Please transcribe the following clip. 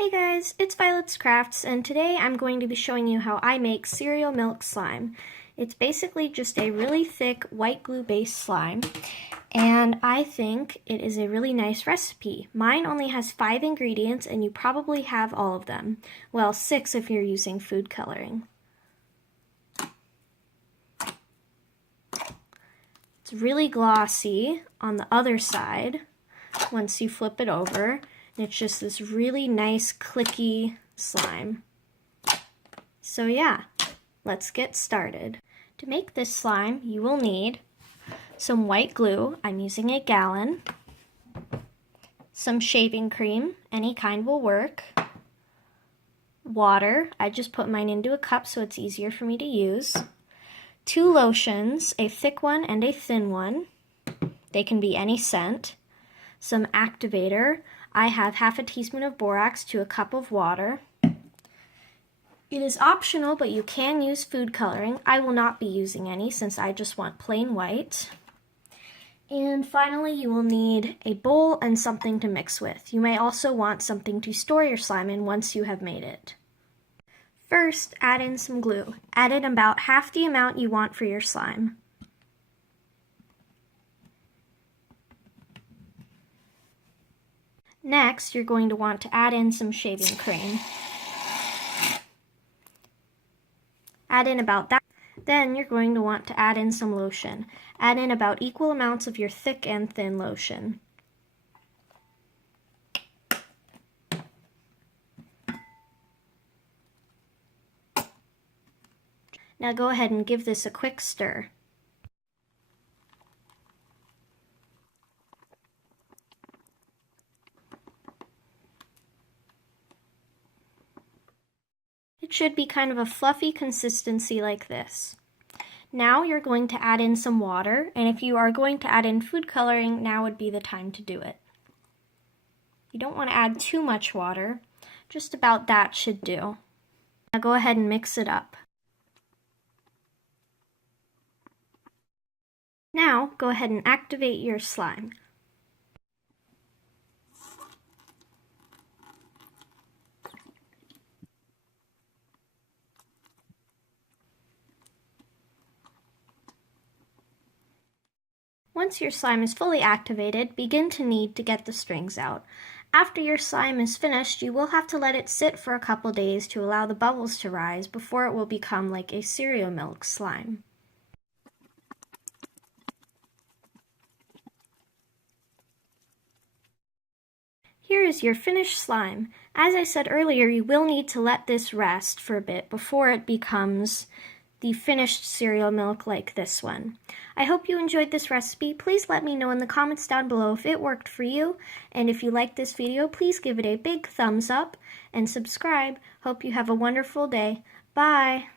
Hey guys, it's Violet's Crafts, and today I'm going to be showing you how I make cereal milk slime. It's basically just a really thick white glue based slime, and I think it is a really nice recipe. Mine only has 5 ingredients, and you probably have all of them. Well, 6 if you're using food coloring. It's really glossy on the other side once you flip it over. It's just this really nice clicky slime. So yeah, let's get started. To make this slime, you will need some white glue. I'm using a gallon. Some shaving cream, any kind will work. Water, I just put mine into a cup so it's easier for me to use. 2 lotions, a thick one and a thin one. They can be any scent. Some activator. I have half a teaspoon of borax to a cup of water. It is optional, but you can use food coloring. I will not be using any since I just want plain white. And finally, you will need a bowl and something to mix with. You may also want something to store your slime in once you have made it. First, add in some glue. Add in about half the amount you want for your slime. Next, you're going to want to add in some shaving cream. Add in about that. Then you're going to want to add in some lotion. Add in about equal amounts of your thick and thin lotion. Now go ahead and give this a quick stir. It should be kind of a fluffy consistency like this. Now you're going to add in some water, and if you are going to add in food coloring, now would be the time to do it. You don't want to add too much water, just about that should do. Now go ahead and mix it up. Now go ahead and activate your slime. Once your slime is fully activated, begin to knead to get the strings out. After your slime is finished, you will have to let it sit for a couple days to allow the bubbles to rise before it will become like a cereal milk slime. Here is your finished slime. As I said earlier, you will need to let this rest for a bit before it becomes the finished cereal milk like this one. I hope you enjoyed this recipe. Please let me know in the comments down below if it worked for you. And if you liked this video, please give it a big thumbs up and subscribe. Hope you have a wonderful day. Bye!